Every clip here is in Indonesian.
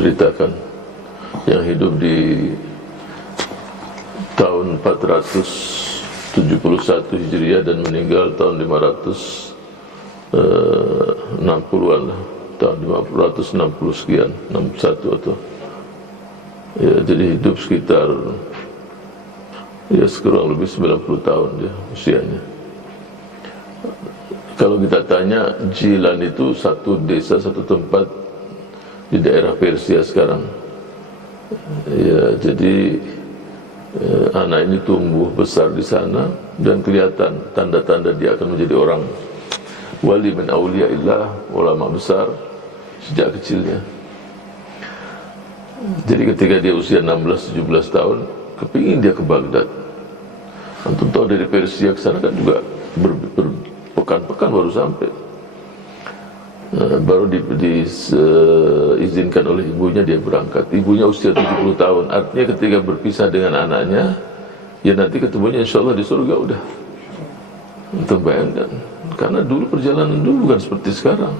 ceritakan, yang hidup di tahun 471 Hijriah dan meninggal tahun 560-an lah, tahun 560 sekian, 61 atau ya, jadi hidup sekitar ya sekurang lebih 90 tahun dia usianya. Kalau kita tanya, Jilan itu satu desa, satu tempat di daerah Persia sekarang. Ya, jadi anak ini tumbuh besar di sana dan kelihatan tanda-tanda dia akan menjadi orang wali min auliyaillah, ulama besar sejak kecilnya. Jadi ketika dia usia 16-17 tahun, kepingin dia ke Baghdad. Antum tahu dari Persia ke sana kan juga berpekan-pekan baru sampai. Baru diizinkan oleh ibunya dia berangkat. Ibunya usia 70 tahun. Artinya ketika berpisah dengan anaknya, ya nanti ketemunya insyaAllah di surga udah. Untuk bayangkan, karena dulu perjalanan dulu bukan seperti sekarang.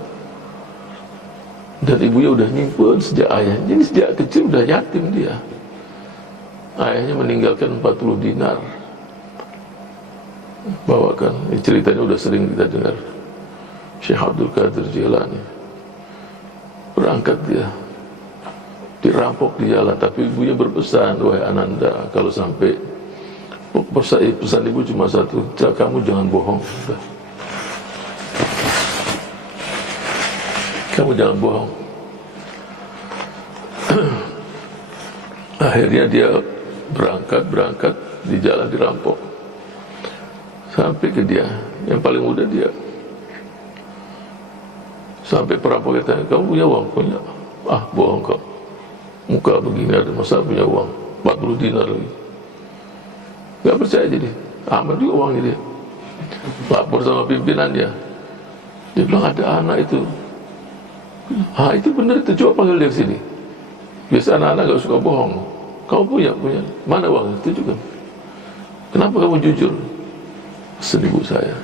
Dan ibunya udah nyimpen sejak ayahnya. Jadi sejak kecil udah yatim dia. Ayahnya meninggalkan 40 dinar. Bawakan, ini ceritanya udah sering kita dengar. Syekh Abdul Qadir Jilani berangkat dia, dirampok di jalan, tapi ibunya berpesan, wahai Ananda, kalau sampai pesan ibu cuma satu, kamu jangan bohong. Kamu jangan bohong. Akhirnya dia berangkat di jalan dirampok. Sampai ke dia, yang paling muda dia. Sampai perampok tanya, kamu punya uang? Punya. Ah, bohong kau. Muka begini ada, masa punya uang 40 dinar lagi. Gak percaya jadi. Aman juga uangnya dia. Lapor sama pimpinannya. Dia bilang ada anak itu. Ah, itu benar itu, coba panggil dia ke sini. Biasa anak-anak gak suka bohong. Kamu punya. Mana uang itu juga? Kenapa kamu jujur? Pesan ibu saya.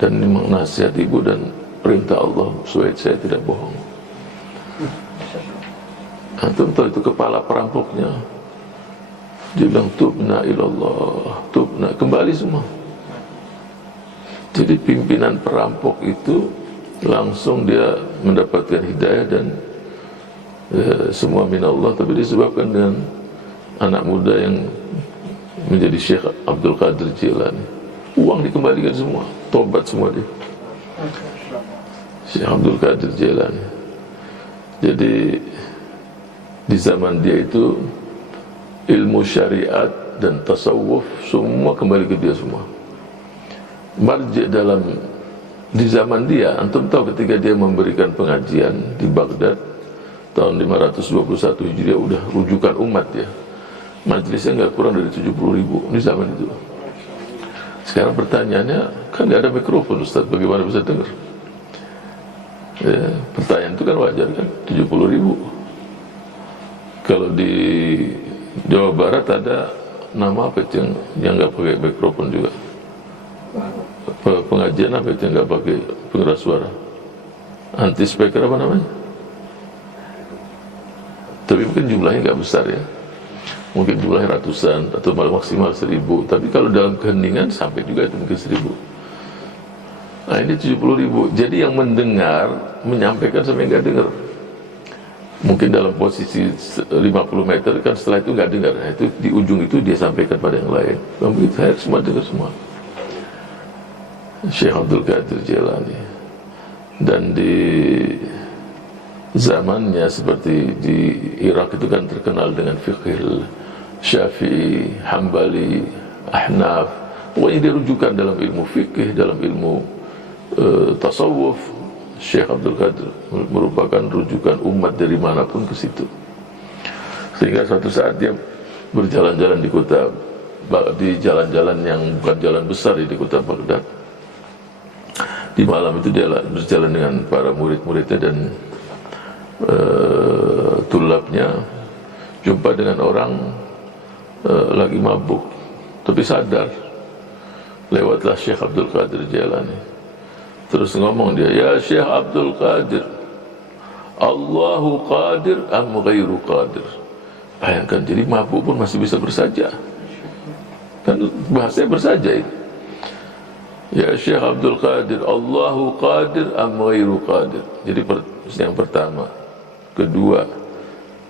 Dan memang nasihat ibu dan perintah Allah supaya saya tidak bohong. Antum tahu itu kepala perampoknya. Dia bilang tubna ilallah, tubna, kembali semua. Jadi pimpinan perampok itu langsung dia mendapatkan hidayah dan semua minallah, tapi disebabkan dengan anak muda yang menjadi Syekh Abdul Qadir Jilani. Uang dikembalikan semua, tobat semua dia. Syekh Abdul Qadir Jilani. Jadi di zaman dia itu ilmu syariat dan tasawuf semua kembali ke dia semua. Marji' dalam di zaman dia, antum tahu ketika dia memberikan pengajian di Baghdad tahun 521 Hijriah, udah rujukan umat ya. Majelisnya nggak kurang dari 70.000 di zaman itu. Sekarang pertanyaannya, kan nggak ada mikrofon Ustaz, bagaimana bisa dengar? Ya, pertanyaan itu kan wajar kan, 70.000. Kalau di Jawa Barat ada nama apa itu yang nggak pakai mikrofon juga? Pengajian apa itu yang nggak pakai pengeras suara? Anti speaker apa namanya? Tapi mungkin jumlahnya nggak besar ya. Mungkin jumlahnya ratusan atau maksimal 1.000. Tapi kalau dalam keheningan sampai juga itu mungkin 1.000. Nah ini 70.000. Jadi yang mendengar menyampaikan sampai nggak dengar. Mungkin dalam posisi 50 meter kan, setelah itu nggak dengar. Nah, itu di ujung itu dia sampaikan pada yang lain. Begitu saya semua dengar semua. Syekh Abdul Qadir Jilani. Dan di zamannya seperti di Irak itu kan terkenal dengan fiqh Syafi'i, Hambali, Ahnaf. Pokoknya dia rujukan dalam ilmu fikih, dalam ilmu tasawuf. Syekh Abdul Qadir merupakan rujukan umat dari manapun ke situ. Sehingga suatu saat dia berjalan-jalan di jalan-jalan yang bukan jalan besar di kota Baghdad. Di malam itu dia berjalan dengan para murid-muridnya dan tulabnya, jumpa dengan orang lagi mabuk tapi sadar. Lewatlah Syekh Abdul Qadir Jilani. Terus ngomong dia, ya Syekh Abdul Qadir, Allahu qadir am ghairu qadir. Bayangkan, jadi mabuk pun masih bisa bersaja. Kan bahasanya bersaja itu. Ya Syekh Abdul Qadir, Allahu qadir am ghairu qadir. Jadi yang pertama, kedua,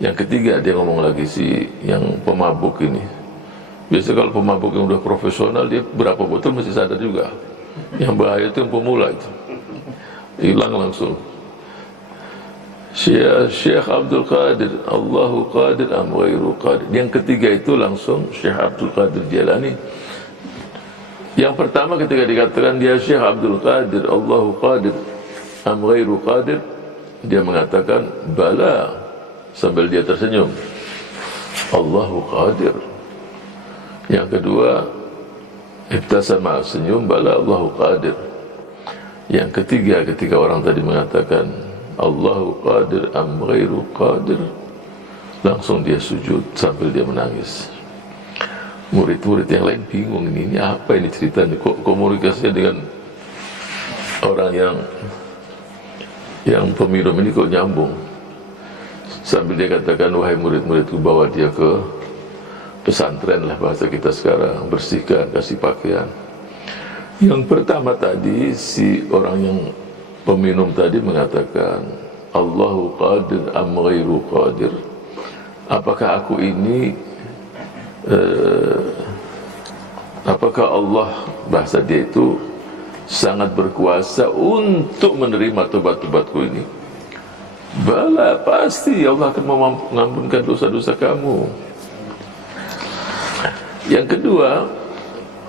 yang ketiga dia ngomong lagi si yang pemabuk ini. Biasa kalau pemabuk yang udah profesional, dia berapa botol masih sadar juga. Yang bahaya itu yang pemula itu, hilang langsung. Syekh Abdul Qadir, Allahu qadir am ghairu qadir. Yang ketiga itu langsung Syekh Abdul Qadir Jailani. Yang pertama ketika dikatakan dia Syekh Abdul Qadir, Allahu qadir am ghairu qadir, dia mengatakan bala sambil dia tersenyum, Allahu qadir. Yang kedua ibtasama, senyum, bala Allahu qadir. Yang ketiga ketika orang tadi mengatakan Allahu qadir am ghairu qadir, langsung dia sujud sambil dia menangis. Murid-murid yang lain bingung, ini apa ini ceritanya, kok komunikasinya dengan orang yang peminum ini kok nyambung. Sambil dia katakan, wahai murid-muridku, bawa dia ke pesantren lah bahasa kita sekarang, bersihkan, kasih pakaian. Yang pertama tadi si orang yang peminum tadi mengatakan Allahu qadir am ghairu qadir, apakah aku ini apakah Allah, bahasa dia itu, sangat berkuasa untuk menerima tobat-tobatku ini? Bala, pasti Allah akan mengampunkan dosa-dosa kamu. Yang kedua,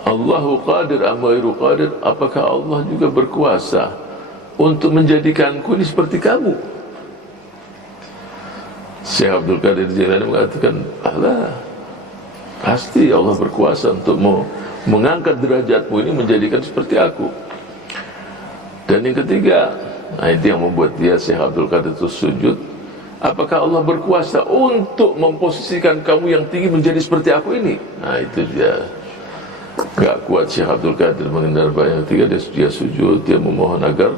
Allahu qadir am ghairu qadir, apakah Allah juga berkuasa untuk menjadikanku ini seperti kamu? Syekh Abdul Qadir Jailani mengatakan, alah, pasti Allah berkuasa untuk mengangkat derajatmu ini, menjadikan seperti aku. Dan yang ketiga, nah itu yang membuat dia Syekh Abdul Qadir itu sujud, apakah Allah berkuasa untuk memposisikan kamu yang tinggi menjadi seperti aku ini? Nah itu dia, gak kuat Syekh Abdul Qadir menghindar. Yang ketiga dia sujud, dia memohon agar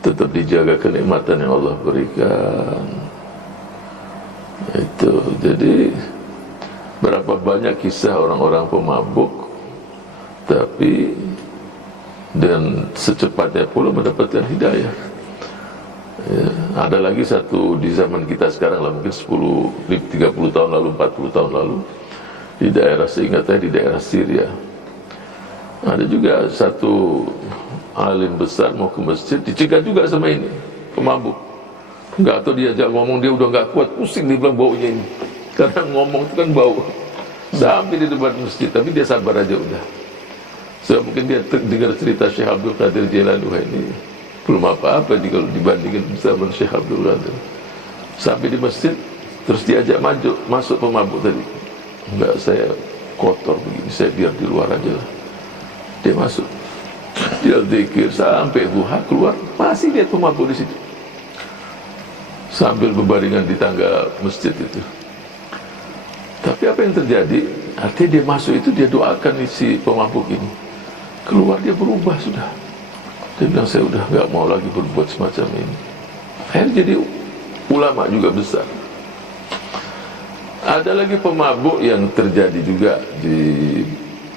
tetap dijaga kenikmatan yang Allah berikan. Itu jadi berapa banyak kisah orang-orang pemabuk, tapi dan secepatnya pula mendapatkan hidayah. Ya, ada lagi satu di zaman kita sekarang lah, mungkin 30 tahun lalu, 40 tahun lalu, di daerah, seingat saya di daerah Syria, ada juga satu alim besar mau ke masjid, dicegat juga sama ini pemabuk. Enggak tahu, diajak ngomong, dia udah enggak kuat, pusing, dia bilang baunya ini, karena ngomong itu kan bau. Sampai di depan masjid, tapi dia sabar aja udah. So mungkin dia dengar cerita Syekh Abdul Qadir Jailani, wah ini belum apa-apa kalau dibandingin zaman Syekh Abdul Qadir. Sampai di masjid, terus diajak masuk pemabuk tadi. Enggak, saya kotor begini, saya biar di luar aja lah. Dia masuk, dia zikir sampai duha, keluar masih dia pemabuk di situ, sambil berbaringan di tangga masjid itu. Tapi apa yang terjadi? Artinya dia masuk itu, dia doakan si pemabuk ini, keluar dia berubah sudah. Dia bilang, saya udah gak mau lagi berbuat semacam ini. Akhirnya jadi ulama juga besar. Ada lagi pemabuk yang terjadi juga di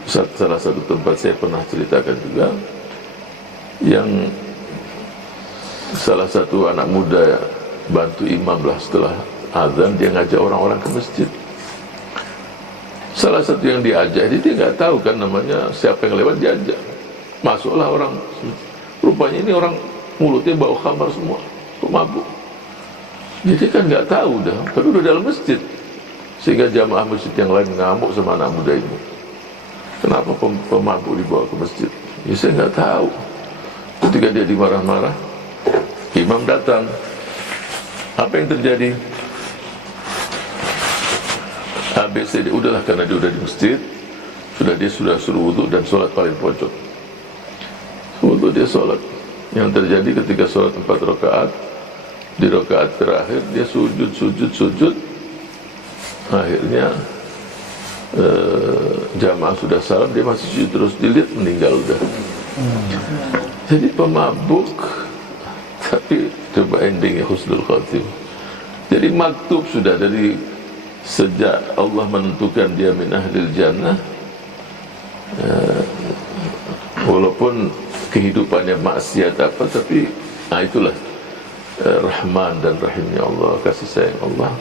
salah satu tempat, saya pernah ceritakan juga, yang salah satu anak muda bantu imam lah, setelah azan dia ngajak orang-orang ke masjid. Salah satu yang diajak, dia nggak tahu kan namanya, siapa yang lewat diajak. Masuklah orang, rupanya ini orang mulutnya bau khamar semua, pemabuk. Jadi kan nggak tahu dah, tapi udah dalam masjid. Sehingga jamaah masjid yang lain ngamuk sama anak muda ini. Kenapa pemabuk dibawa ke masjid? Ya saya nggak tahu. Ketika dia dimarah-marah, imam datang. Apa yang terjadi? ABCD, udahlah, karena dia udah di masjid, dia sudah suruh wudhu dan sholat paling pojok. Wudhu, dia sholat. Yang terjadi ketika sholat 4 rakaat, di rakaat terakhir dia sujud. Akhirnya jamaah sudah salam, dia masih sujud terus, dilihat meninggal udah. Jadi pemabuk tapi coba endingnya husnul khatimah. Jadi maktub sudah dari sejak Allah menentukan dia min ahlil jannah, walaupun kehidupannya maksiat apa, tapi itulah Rahman dan Rahimnya Allah, kasih sayang Allah.